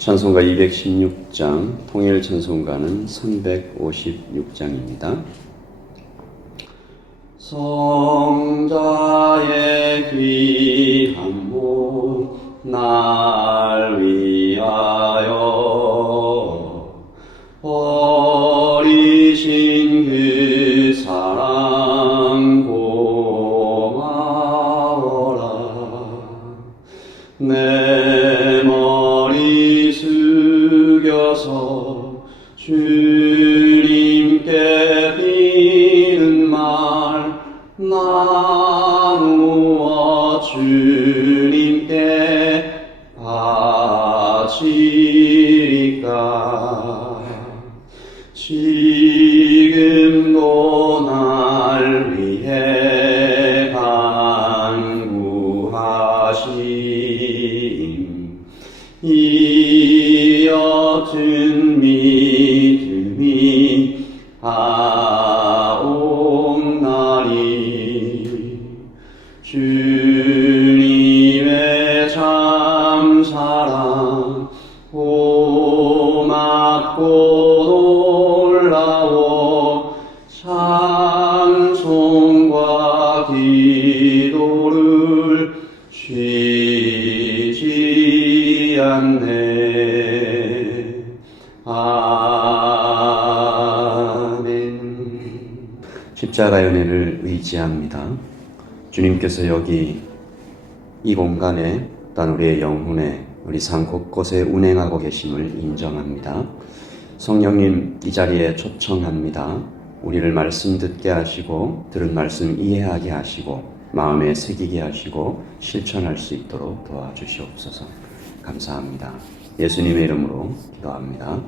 찬송가 216장, 통일 찬송가는 356장입니다. 성자의 귀한 몸 날 위하여 버리신 그 사랑 고마워라. 내 머리 숙여서 주님께 비는 말 나누어 주님께 바치리까. 지금도 날 위해 간구하심 이 옅은 믿음이 아옵나니. 주님의 참 사랑 고맙고 놀라워 찬송과 기도를 쉬지 않네. 아멘. 십자가의 은혜를 의지합니다. 주님께서 여기 이 공간에 또한 우리의 영혼에 우리 삶 곳곳에 운행하고 계심을 인정합니다. 성령님 이 자리에 초청합니다. 우리를 말씀 듣게 하시고 들은 말씀 이해하게 하시고 마음에 새기게 하시고 실천할 수 있도록 도와주시옵소서. 감사합니다. 예수님의 이름으로 기도합니다.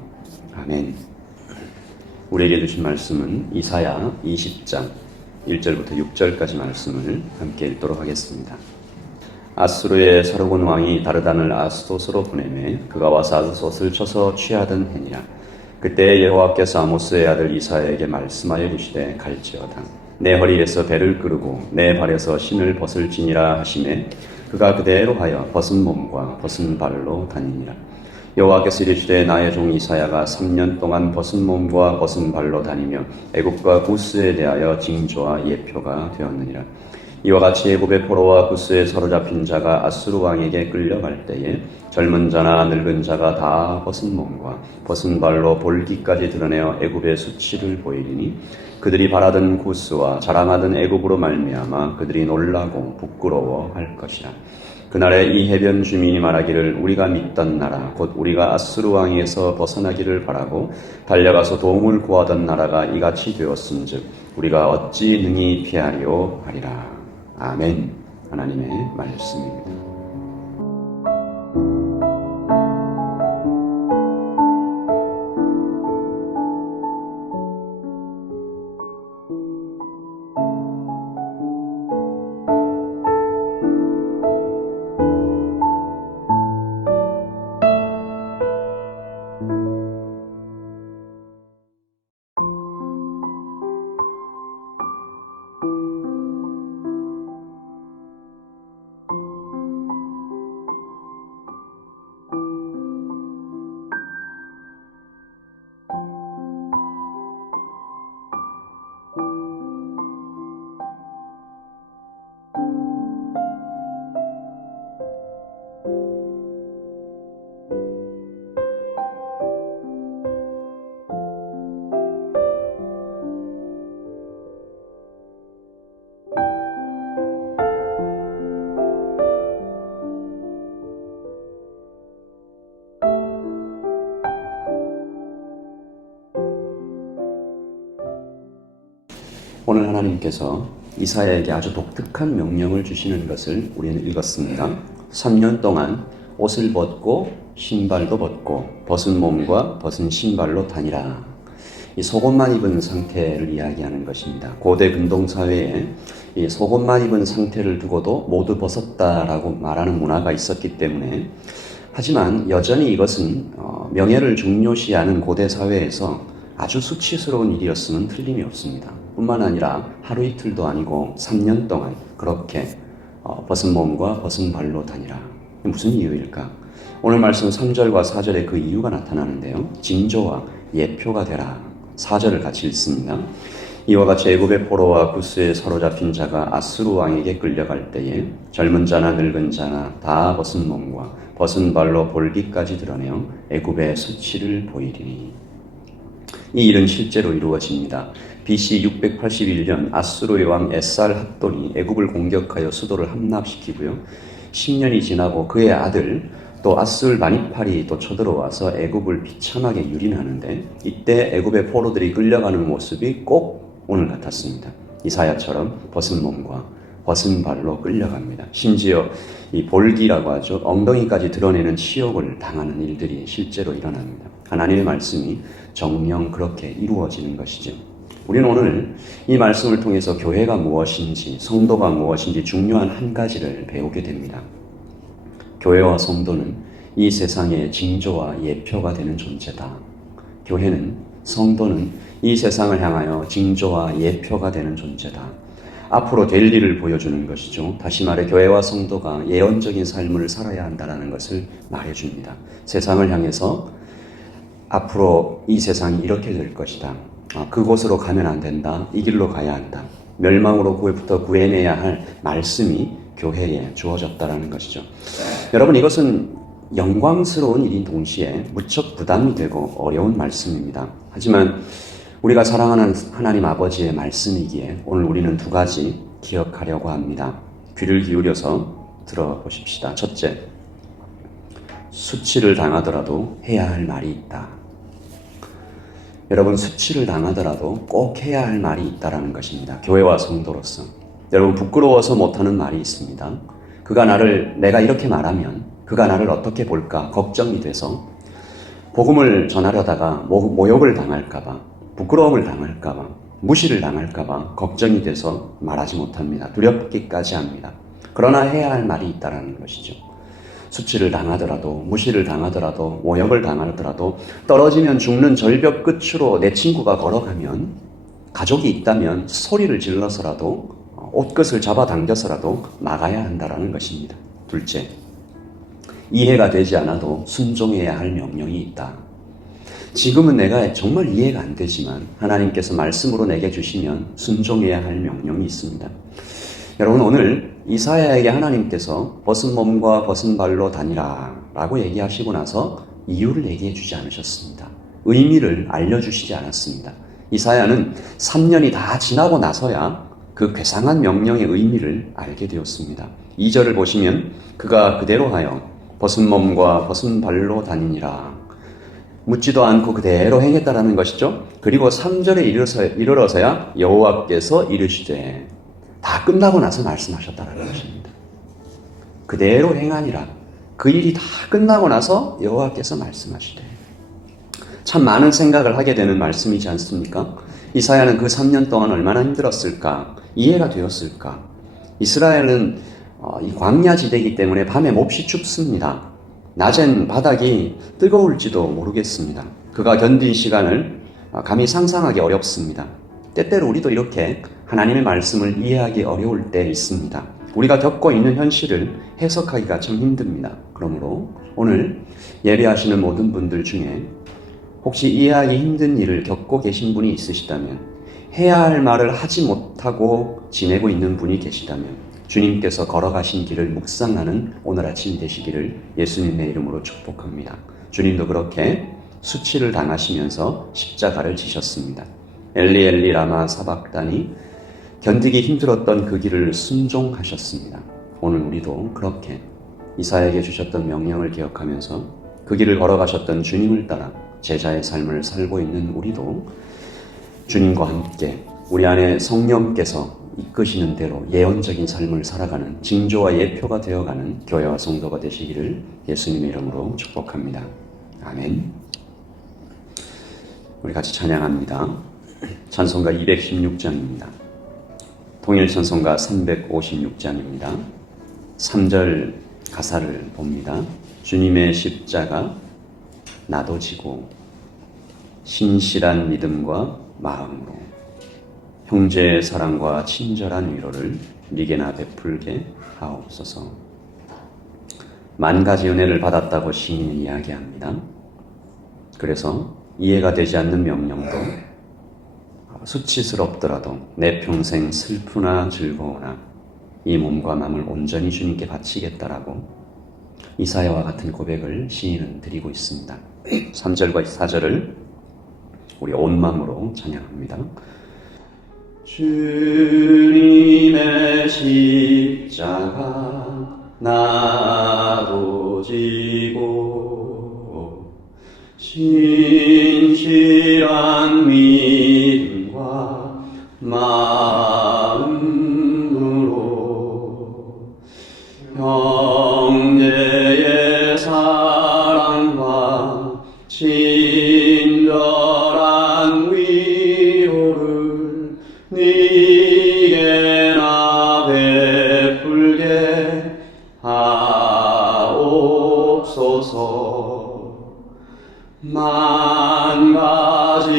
아멘. 우리에게 주신 말씀은 이사야 20장 1절부터 6절까지 말씀을 함께 읽도록 하겠습니다. 아수르의 사르곤 왕이 다르단을 아스도스로 보내매 그가 와서 아스돗을 쳐서 취하던 해니라. 그때 여호와께서 아모스의 아들 이사야에게 말씀하여 이르시되 갈지어다. 내 허리에서 배를 끄르고 내 발에서 신을 벗을지니라 하시매 그가 그대로 하여 벗은 몸과 벗은 발로 다니니라. 여호와께서 이르시되 나의 종 이사야가 3년 동안 벗은 몸과 벗은 발로 다니며 애굽과 구스에 대하여 징조와 예표가 되었느니라. 이와 같이 애굽의 포로와 구스에 사로잡힌 자가 아수르 왕에게 끌려갈 때에 젊은 자나 늙은 자가 다 벗은 몸과 벗은 발로 볼기까지 드러내어 애굽의 수치를 보이리니 그들이 바라던 구스와 자랑하던 애굽으로 말미암아 그들이 놀라고 부끄러워할 것이라. 그날에 이 해변 주민이 말하기를 우리가 믿던 나라 곧 우리가 아수르 왕에서 벗어나기를 바라고 달려가서 도움을 구하던 나라가 이같이 되었은즉 우리가 어찌 능히 피하리오 하리라. 아멘. 하나님의 말씀입니다. 오늘 하나님께서 이사야에게 아주 독특한 명령을 주시는 것을 우리는 읽었습니다. 3년 동안 옷을 벗고 신발도 벗고 벗은 몸과 벗은 신발로 다니라. 이 속옷만 입은 상태를 이야기하는 것입니다. 고대 근동사회에 이 속옷만 입은 상태를 두고도 모두 벗었다라고 말하는 문화가 있었기 때문에, 하지만 여전히 이것은 명예를 중요시하는 고대 사회에서 아주 수치스러운 일이었으면 틀림이 없습니다. 뿐만 아니라 하루 이틀도 아니고 3년 동안 그렇게 벗은 몸과 벗은 발로 다니라. 무슨 이유일까? 오늘 말씀 3절과 4절에 그 이유가 나타나는데요. 징조와 예표가 되라. 4절을 같이 읽습니다. 이와 같이 애굽의 포로와 구스에 사로잡힌 자가 아수르 왕에게 끌려갈 때에 젊은 자나 늙은 자나 다 벗은 몸과 벗은 발로 볼기까지 드러내어 애굽의 수치를 보이리니. 이 일은 실제로 이루어집니다. BC 681년 아수르의 왕 에살 합돈이 애굽을 공격하여 수도를 함락시키고요. 10년이 지나고 그의 아들 또 아술 마니팔이 또 쳐들어와서 애굽을 비참하게 유린하는데, 이때 애굽의 포로들이 끌려가는 모습이 꼭 오늘 같았습니다. 이사야처럼 벗은 몸과 벗은 발로 끌려갑니다. 심지어 이 볼기라고 하죠. 엉덩이까지 드러내는 치욕을 당하는 일들이 실제로 일어납니다. 하나님의 말씀이 정녕 그렇게 이루어지는 것이죠. 우리는 오늘 이 말씀을 통해서 교회가 무엇인지, 성도가 무엇인지 중요한 한 가지를 배우게 됩니다. 교회와 성도는 이 세상의 징조와 예표가 되는 존재다. 교회는, 성도는 이 세상을 향하여 징조와 예표가 되는 존재다. 앞으로 될 일을 보여주는 것이죠. 다시 말해 교회와 성도가 예언적인 삶을 살아야 한다는 것을 말해줍니다. 세상을 향해서 앞으로 이 세상이 이렇게 될 것이다. 그곳으로 가면 안 된다. 이 길로 가야 한다. 멸망으로부터 구해내야 할 말씀이 교회에 주어졌다는 것이죠. 여러분, 이것은 영광스러운 일인 동시에 무척 부담이 되고 어려운 말씀입니다. 하지만 우리가 사랑하는 하나님 아버지의 말씀이기에 오늘 우리는 두 가지 기억하려고 합니다. 귀를 기울여서 들어보십시다. 첫째, 수치를 당하더라도 해야 할 말이 있다. 여러분, 수치를 당하더라도 꼭 해야 할 말이 있다는 것입니다. 교회와 성도로서. 여러분, 부끄러워서 못하는 말이 있습니다. 내가 이렇게 말하면 그가 나를 어떻게 볼까 걱정이 돼서 복음을 전하려다가 모욕을 당할까봐, 부끄러움을 당할까봐, 무시를 당할까봐 걱정이 돼서 말하지 못합니다. 두렵기까지 합니다. 그러나 해야 할 말이 있다는 것이죠. 수치를 당하더라도, 무시를 당하더라도, 모욕을 당하더라도, 떨어지면 죽는 절벽 끝으로 내 친구가 걸어가면, 가족이 있다면 소리를 질러서라도, 옷끝을 잡아당겨서라도 막아야 한다는 것입니다. 둘째, 이해가 되지 않아도 순종해야 할 명령이 있다. 지금은 내가 정말 이해가 안 되지만 하나님께서 말씀으로 내게 주시면 순종해야 할 명령이 있습니다. 여러분, 오늘 이사야에게 하나님께서 벗은 몸과 벗은 발로 다니라 라고 얘기하시고 나서 이유를 얘기해 주지 않으셨습니다. 의미를 알려주시지 않았습니다. 이사야는 3년이 다 지나고 나서야 그 괴상한 명령의 의미를 알게 되었습니다. 2절을 보시면 그가 그대로 하여 벗은 몸과 벗은 발로 다니니라. 묻지도 않고 그대로 행했다라는 것이죠. 그리고 3절에 이르러서야 여호와께서 이르시되, 다 끝나고 나서 말씀하셨다라는 것입니다. 그대로 행하니라. 그 일이 다 끝나고 나서 여호와께서 말씀하시되. 참 많은 생각을 하게 되는 말씀이지 않습니까? 이사야는 그 3년 동안 얼마나 힘들었을까? 이해가 되었을까? 이스라엘은 이 광야지대이기 때문에 밤에 몹시 춥습니다. 낮엔 바닥이 뜨거울지도 모르겠습니다. 그가 견딘 시간을 감히 상상하기 어렵습니다. 때때로 우리도 이렇게 하나님의 말씀을 이해하기 어려울 때 있습니다. 우리가 겪고 있는 현실을 해석하기가 참 힘듭니다. 그러므로 오늘 예배하시는 모든 분들 중에 혹시 이해하기 힘든 일을 겪고 계신 분이 있으시다면, 해야 할 말을 하지 못하고 지내고 있는 분이 계시다면 주님께서 걸어가신 길을 묵상하는 오늘 아침 되시기를 예수님의 이름으로 축복합니다. 주님도 그렇게 수치를 당하시면서 십자가를 지셨습니다. 엘리 엘리 라마 사박다니, 견디기 힘들었던 그 길을 순종하셨습니다. 오늘 우리도 그렇게 이사야에게 주셨던 명령을 기억하면서 그 길을 걸어가셨던 주님을 따라 제자의 삶을 살고 있는 우리도 주님과 함께 우리 안에 성령께서 이끄시는 대로 예언적인 삶을 살아가는 징조와 예표가 되어가는 교회와 성도가 되시기를 예수님의 이름으로 축복합니다. 아멘. 우리 같이 찬양합니다. 찬송가 216장입니다. 통일 찬송가 356장입니다. 3절 가사를 봅니다. 주님의 십자가 나도 지고 신실한 믿음과 마음으로 형제의 사랑과 친절한 위로를 네게나 베풀게 하옵소서. 만 가지 은혜를 받았다고 시인은 이야기합니다. 그래서 이해가 되지 않는 명령도 수치스럽더라도 내 평생 슬프나 즐거우나 이 몸과 마음을 온전히 주님께 바치겠다라고 이사야와 같은 고백을 시인은 드리고 있습니다. 3절과 4절을 우리 온 마음으로 찬양합니다. 주님의 십자가 나도 지고 진실한 믿음과 마음으로 형제의 사랑과 친절한 위로를 네게 나 베풀게 하옵소서. 만 가지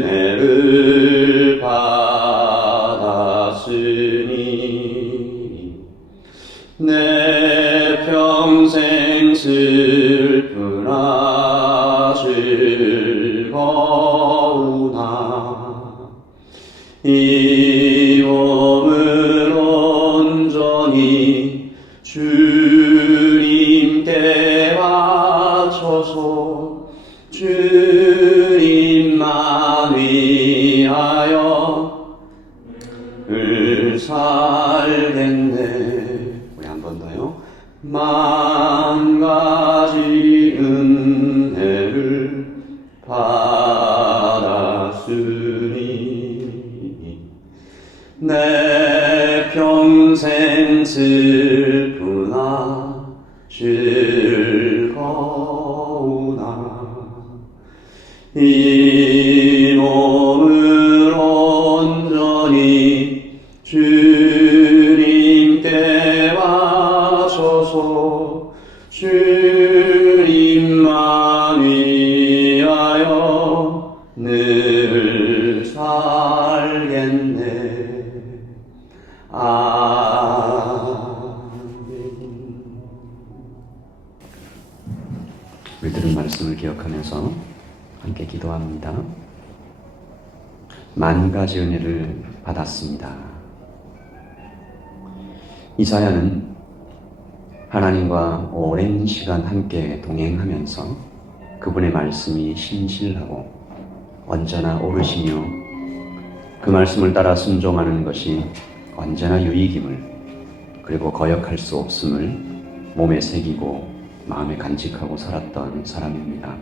은혜를 받았으니 내 평생 슬프나 즐거우나 이 몸을 온전히 주님께 바쳐서 주님만 위하여 늘 살겠네. 우리 한 번 더요. 만 가지 은혜를 받았으니 내 평생 슬프나 즐거우나 이 몸을 온전히 주님께 바쳐서 주님만 위하여 늘 살겠네. 우리 들은 말씀을 기억하면서 함께 기도합니다. 만 가지 은혜를 받았습니다. 이사야는 하나님과 오랜 시간 함께 동행하면서 그분의 말씀이 신실하고 언제나 옳으시며 그 말씀을 따라 순종하는 것이 언제나 유익임을, 그리고 거역할 수 없음을 몸에 새기고 마음에 간직하고 살았던 사람입니다.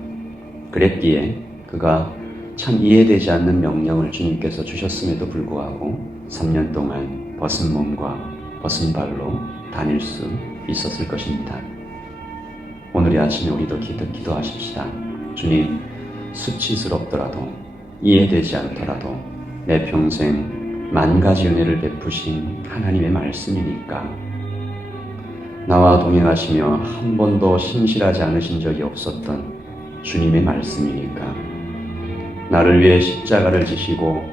그랬기에 그가 참 이해되지 않는 명령을 주님께서 주셨음에도 불구하고 3년 동안 벗은 몸과 벗은 발로 다닐 수 있었을 것입니다. 오늘 이 아침에 우리도 기도하십시다. 주님, 수치스럽더라도 이해되지 않더라도 내 평생 만 가지 은혜를 베푸신 하나님의 말씀이니까, 나와 동행하시며 한 번도 신실하지 않으신 적이 없었던 주님의 말씀이니까, 나를 위해 십자가를 지시고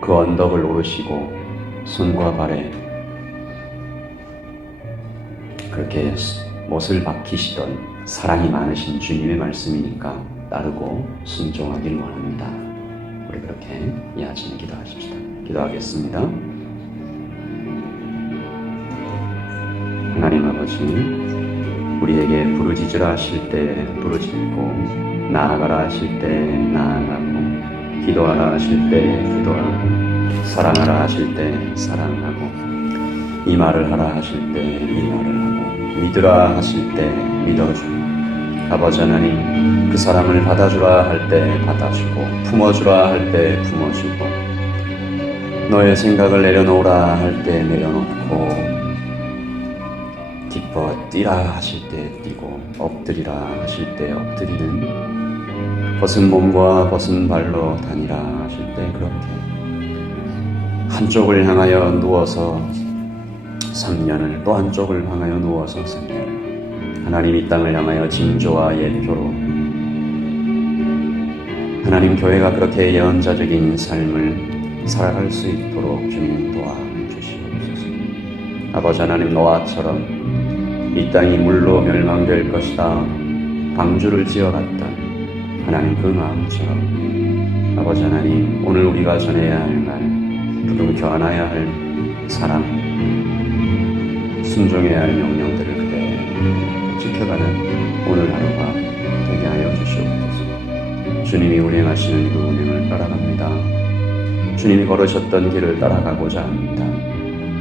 그 언덕을 오르시고 손과 발에 그렇게 못을 박히시던 사랑이 많으신 주님의 말씀이니까 따르고 순종하길 원합니다. 우리 그렇게 이 아침에 기도하십시다. 기도하겠습니다. 하나님 아버지, 우리에게 부르짖으라 하실 때 부르짖고, 나아가라 하실 때 나아가고, 기도하라 하실 때 기도하고, 사랑하라 하실 때 사랑하고, 이 말을 하라 하실 때 이 말을 하고, 믿으라 하실 때 믿어주고, 아버지 하나님, 그 사람을 받아주라 할 때 받아주고, 품어주라 할 때 품어주고, 너의 생각을 내려놓으라 할 때 내려놓고, 기뻐 뛰라 하실 때 뛰고, 엎드리라 하실 때 엎드리는, 벗은 몸과 벗은 발로 다니라 하실 때 그렇게 한쪽을 향하여 누워서 3년을, 또 한쪽을 향하여 누워서 3년을, 하나님 이 땅을 향하여 징조와 예표로 하나님 교회가 그렇게 예언자적인 삶을 살아갈 수 있도록 주님 도와주시옵소서. 아버지 하나님, 노아처럼 이 땅이 물로 멸망될 것이다 방주를 지어갔던 하나님 그 마음처럼 아버지 하나님, 오늘 우리가 전해야 할 말, 부둥켜 안아야 할 사랑, 순종해야 할 명령들을 그대로 지켜가는 오늘 하루가 되게 하여 주시옵소서. 주님이 운행하시는 그 운행을 따라갑니다. 주님이 걸으셨던 길을 따라가고자 합니다.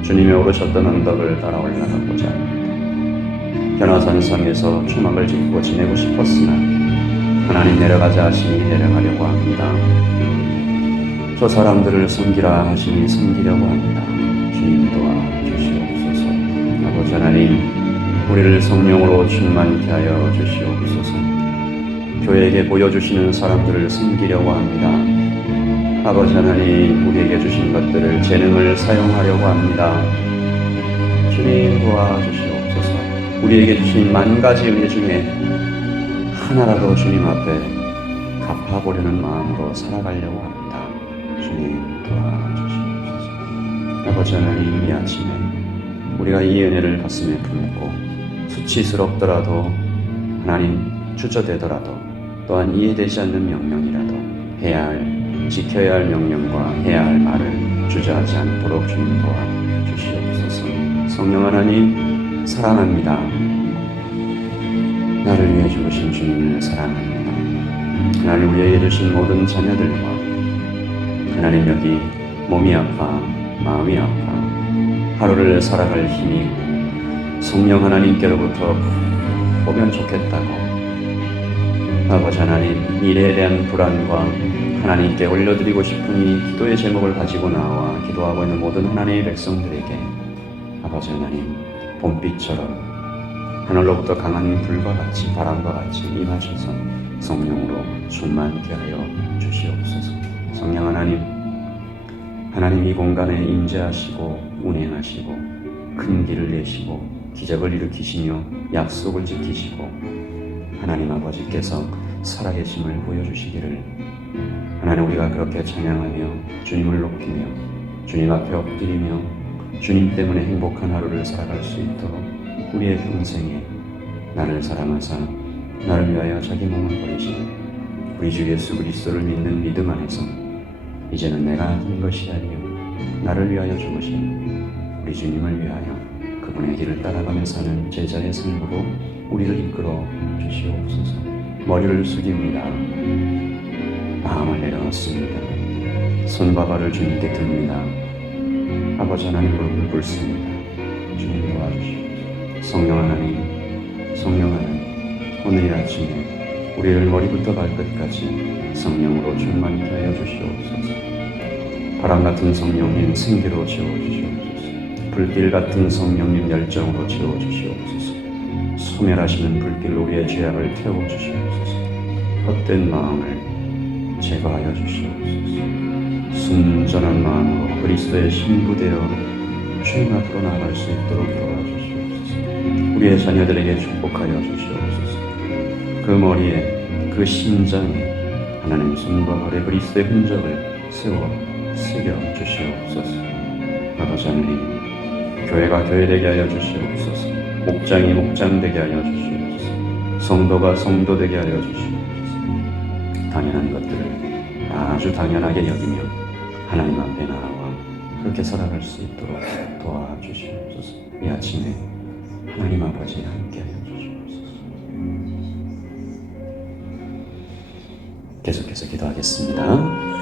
주님이 오르셨던 언덕을 따라 올라가고자 합니다. 변화산성에서 초막을 짓고 지내고 싶었으나 하나님 내려가자 하시니 내려가려고 합니다. 저 사람들을 섬기라 하시니 섬기려고 합니다. 주님 도와주시옵소서. 아버지 하나님, 우리를 성령으로 충만케 하여 주시옵소서. 교회에게 보여주시는 사람들을 섬기려고 합니다. 아버지 하나님, 우리에게 주신 것들을 재능을 사용하려고 합니다. 주님 도와주시옵소서. 우리에게 주신 만 가지 은혜 중에 하나라도 주님 앞에 갚아보려는 마음으로 살아가려고 합니다. 주님 도와주시옵소서. 아버지 하나님, 이 아침에 우리가 이 은혜를 가슴에 품고 수치스럽더라도 하나님 주저되더라도 또한 이해되지 않는 명령이라도 해야 할, 지켜야 할 명령과 해야 할 말을 주저하지 않도록 주님 도와주시옵소서. 성령 하나님 사랑합니다. 나를 위해 죽으신 주님을 사랑합니다. 하나님, 우리에게 주신 모든 자녀들과 하나님, 여기 몸이 아파 마음이 아파 하루를 살아갈 힘이 성령 하나님께로부터 오면 좋겠다고 아버지 하나님, 미래에 대한 불안과 하나님께 올려드리고 싶으니 기도의 제목을 가지고 나와 기도하고 있는 모든 하나님의 백성들에게 아버지 하나님, 봄빛처럼 하늘로부터 강한 불과 같이 바람과 같이 임하셔서 성령으로 충만케 하여 주시옵소서. 성령 하나님, 하나님 이 공간에 임재하시고 운행하시고 큰 길을 내시고 기적을 일으키시며 약속을 지키시고 하나님 아버지께서 살아계심을 보여주시기를 하나님, 우리가 그렇게 찬양하며 주님을 높이며 주님 앞에 엎드리며 주님 때문에 행복한 하루를 살아갈 수 있도록 우리의 평생에 나를 사랑하사 나를 위하여 자기 몸을 버리신 우리 주 예수 그리스도를 믿는 믿음 안에서 이제는 내가 하는 것이 아니요 나를 위하여 죽으신 우리 주님을 위하여 그분의 길을 따라가며 사는 제자의 삶으로 우리를 이끌어 주시옵소서. 머리를 숙입니다. 마음을 내려놓습니다. 손과 발을 주님께 듭니다. 아버지 하나님, 무릎을 꿇습니다. 주님 도와주시옵소서. 성령 하나님, 성령 하나님, 오늘 이 아침에 우리를 머리부터 발끝까지 성령으로 충만케 하여 주시옵소서. 바람 같은 성령님 생기로 채워주시옵소서. 불길 같은 성령님 열정으로 채워주시옵소서. 소멸하시는 불길로 우리의 죄악을 태워주시옵소서. 헛된 마음을 제거하여 주시옵소서. 순전한 마음으로 그리스도의 신부되어 주님 앞으로 나아갈 수 있도록 도와주시옵소서. 우리의 자녀들에게 축복하여 주시옵소서. 그 머리에, 그 심장에 하나님 손과 발에 그리스도의 흔적을 세워 새겨 주시옵소서. 아버지 하나님, 교회가 교회되게 하여 주시옵소서. 목장이 목장되게 하여 주시옵소서. 성도가 성도되게 하여 주시옵소서. 당연한 것들을 아주 당연하게 여기며 하나님 앞에 나아와 그렇게 살아갈 수 있도록 도와주시옵소서. 이 아침에 하나님 아버지 함께 하여 주시옵소서. 계속해서 기도하겠습니다.